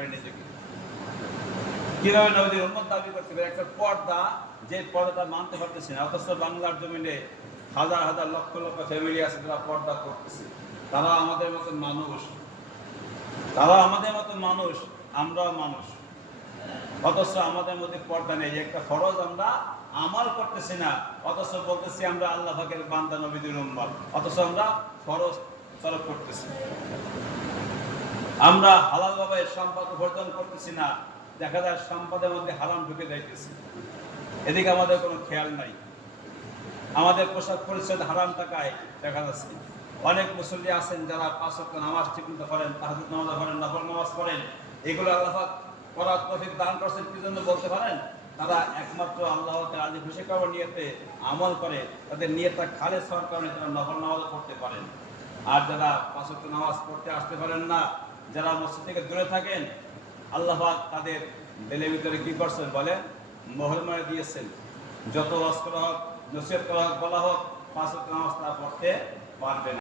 পারি নিজেকে। কিভাবে নবীদের উম্মত দাবি করতে পারে? একটা পর্দা, যে পর্দা মানতে পারতেছি না, অথচ বাংলার জমিনে হাজার হাজার লক্ষ লক্ষ ফ্যামিলি আছে যারা পর্দা করতেছে। তারা আমাদের মতন মানুষ, আমরাও মানুষ, অথচ আমাদের মধ্যে পর্দা নেই। একটা ফরজ আমরা আমল করতেছি না, অথচ বলতেছি আমরা আল্লাহ পাকের বান্দা নবীদের উম্মত, অথচ আমরা ফরজ তলব করতেছি। আমরা হালাল ভাবে সম্পদ উপার্জন করতেছি না, দেখা যায় সম্পদের মধ্যে হারাম ঢুকে যাইতেছে, এদিকে আমাদের কোনো খেয়াল নাই। আমাদের পোশাক পরিচ্ছদ হারাম টাকায় দেখা যাচ্ছে। অনেক মুসল্লি আছেন যারা 5 ওয়াক্ত নামাজ ঠিকমতো পড়েন, তাহাজ্জুদ নামাজ পড়েন, নফল নামাজ পড়েন, এগুলো আল্লাহ পাক করার তৌফিক দান করেছেন। কি জন্য বলতে পারেন? তারা একমাত্র আল্লাহকে রাজি খুশি করার নিয়তে আমল করে, তাদের নিয়তটা খালেস হওয়ার কারণে তারা নফল নামাজ পড়তে পারেন। আর যারা 5 ওয়াক্ত নামাজ পড়তে আসতে পারেন না, যারা মসজিদ থেকে দূরে থাকেন, আল্লাহ পাক তাদের দিলের ভিতরে কি করছেন বলেন? মোহর মারা দিয়েছেন। যত ওয়াজ করা হোক, নসিহত করা হোক, বলা হোক, 5 ওয়াক্ত নামাজ তারা পড়তে পারবে না।